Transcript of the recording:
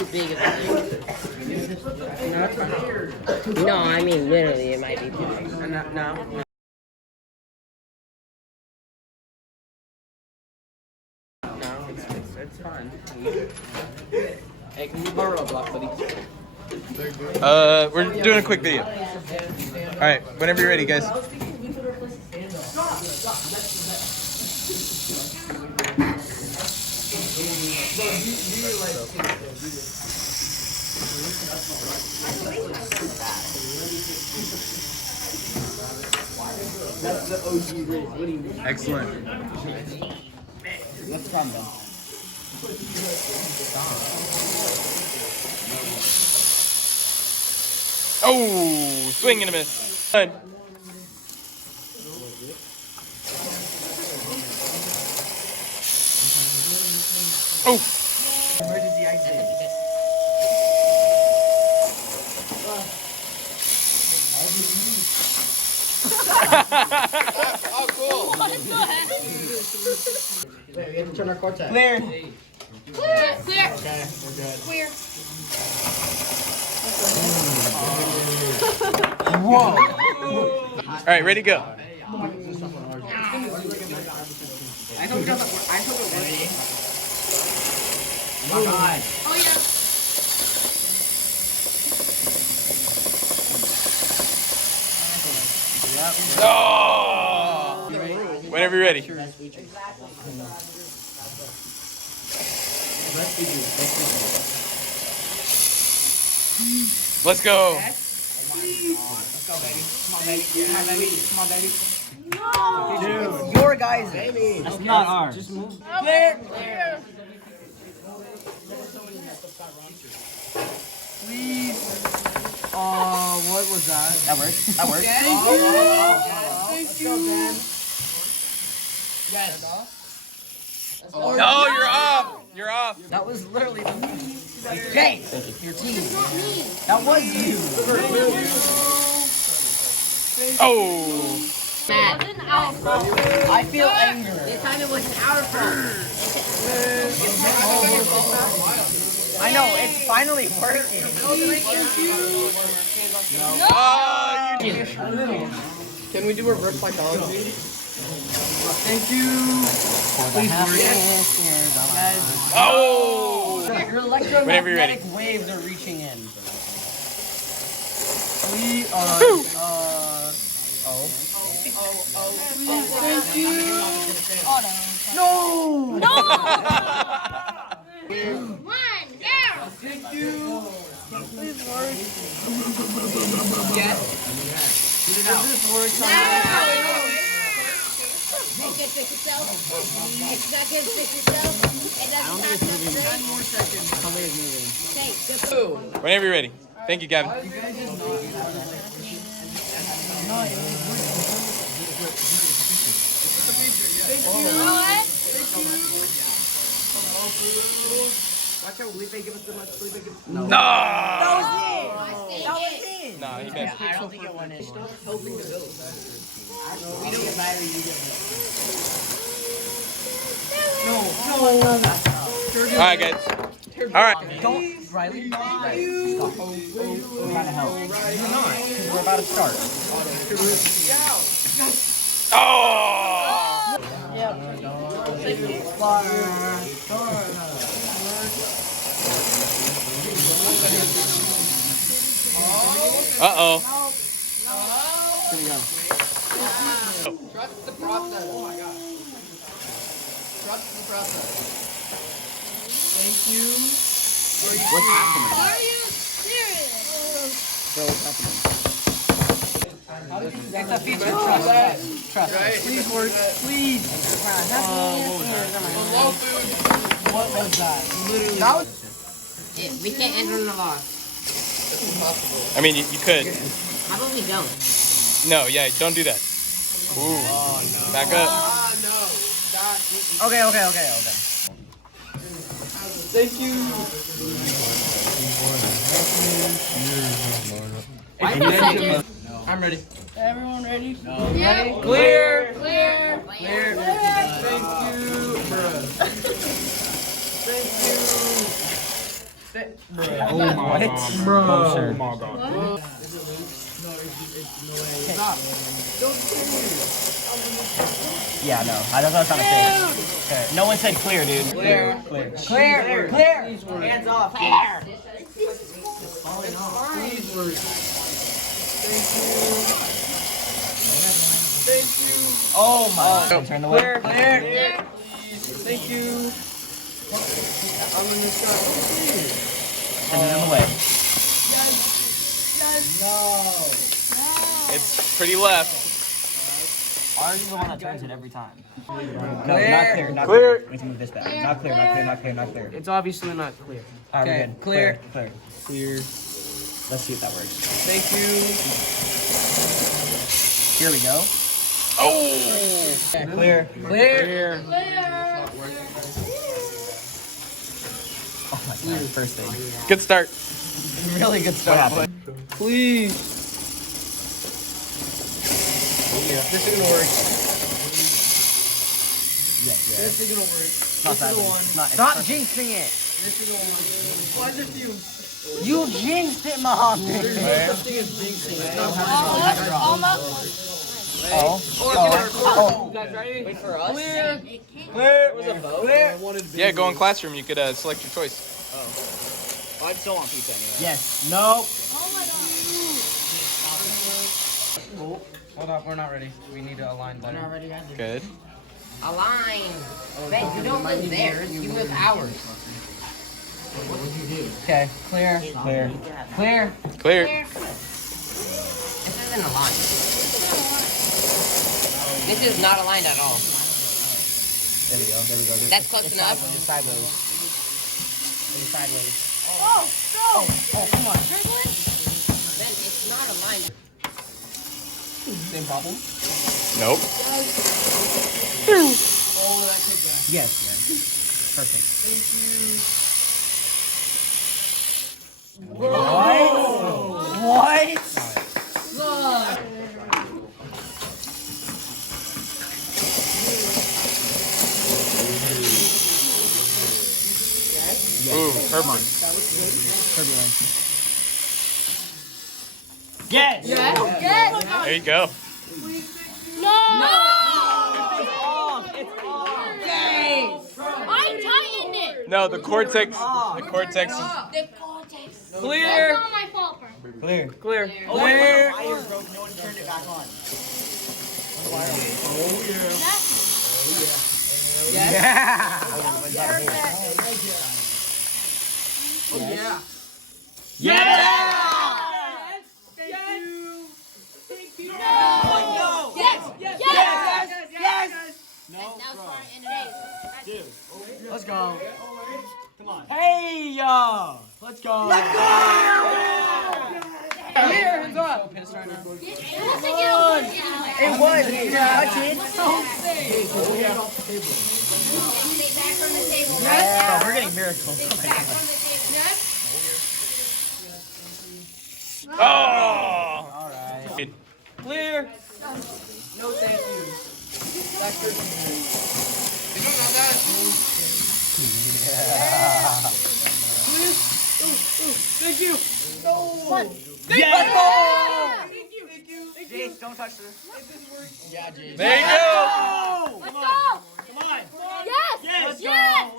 too big of a thing. No, I mean literally, it might be too big. No. No, it's fine. Hey, can you borrow a block, buddy? We're doing a quick video. All right, whenever you're ready, guys. That's the OG Riz. What do you mean? Excellent. Let's come then. Oh, swing and a miss. Done. Oh. Emergency exit. Oh, cool. What the heck? Wait, we have to turn our cortex. Clear. Clear. Clear. Okay, we're good. Clear. Whoa. All right, ready to go. I hope it doesn't work. I hope it works. Oh my god. Oh yeah. Oh. Whenever you're ready. Let's go. Let's go, baby. Come on, baby. Come on, baby. Come on, baby. No. Dude, your guys. Baby. That's not ours. Just move. Clear. Clear. Please. What was that? That worked. That worked. Thank you. Thank you. Yes. No, you're off. You're off. That was literally the Jay, your team. It's not me. That was you. Oh. Mad. I feel anger. This time it wasn't our fault. I know, it's finally working. Oh, you. Can we do reverse psychology? Thank you. Please Oh. Your electromagnetic Whenever you're ready. waves are reaching in. We are, Thank you. No! No. One. Go. Thank you. Please work. Yes. Does this work? Make it fix itself. It's not gonna fix itself. It doesn't have to. 10 more seconds. Somebody is moving. Okay, good. Whenever you're ready. Thank you, Gavin. Watch out, Felipe, give us the much. Felipe, give us the No. I it. No, he missed. I don't think it went in. Helping the bill. We don't get battery, you get No. All right, guys. All right. Don't, Riley. Stop. We're trying to help. You're not, because we're about to start. Oh. Uh-oh. Trust the process. Oh my god. Trust the process. Thank you. What's happening? Are you serious? Bro, what's happening? That's a feature. Trust. Please work. Please. What was that? Literally. That was. Yeah, we can't enter in the lock. I mean, you could. How about we don't? No, yeah, don't do that. Ooh. Back up. Okay. Thank you. I'm ready. Everyone ready? Yeah. Clear. Clear. Clear. Thank you. Bruh. Thank you. Oh my god. Bro. Oh my god. Yeah, no. I don't know what I was trying to say. Okay. No one said clear, dude. Clear. Hands off. Clear. Oh my. Turn the way. Clear. Thank you. I'm gonna start. Send it in the way. It's pretty left. Are you the one that turns it every time? No, not clear. Not Clear. clear. We need to move this back. Not clear. Not clear. It's obviously not clear. All right, we're Okay, good. clear. Clear. Let's see if that works. Thank you. Here we go. Oh. Clear. Clear. Oh my god. First thing. Good start. Really good start. What happened? Please. This is gonna work. Yeah. This is gonna work. Not that one. Stop jinxing it. This is gonna work. Why is it you? You jinxed it, Mohammed. There's no such thing as jinxing. It's not Oh. You guys ready? Wait for us. Clear. Was a vote? Clear. Yeah, go in classroom. You could select your choice. Well, I still want pizza anyway. Yes. No. Hold up, we're not ready. We need to align better. Good. Align. Ben, you don't move theirs, you move ours. Okay, clear. Clear. Clear. Clear. This isn't aligned. This is not aligned at all. There we go. That's close enough. Just sideways. Sideways. Oh, Oh, come on. Ben, it's not aligned. Same problem? Nope. Yes. Perfect. What? Ooh, perfect. Turbulence. Yes! There you go. I tightened it. No, the cortex. The cortex is. The cortex. Clear. That's not my fault, bro. Clear. Clear. Clear. Clear. Wire broke. No one turned it back on. Let's go. Come on. Hey, let's go. Let's go. Clear. Hands up. It was to get over it. It was. Touch it. Stay back from the table. Oh, we're getting miracles. Stay back from the table. Oh. All right. Clear. No, thank you. That's good. You don't know that. Thank you. Yes! Thank you. Thank you. Jace, don't touch this. Yeah, James. There you go. Let's go. Come on. Yes. Yes.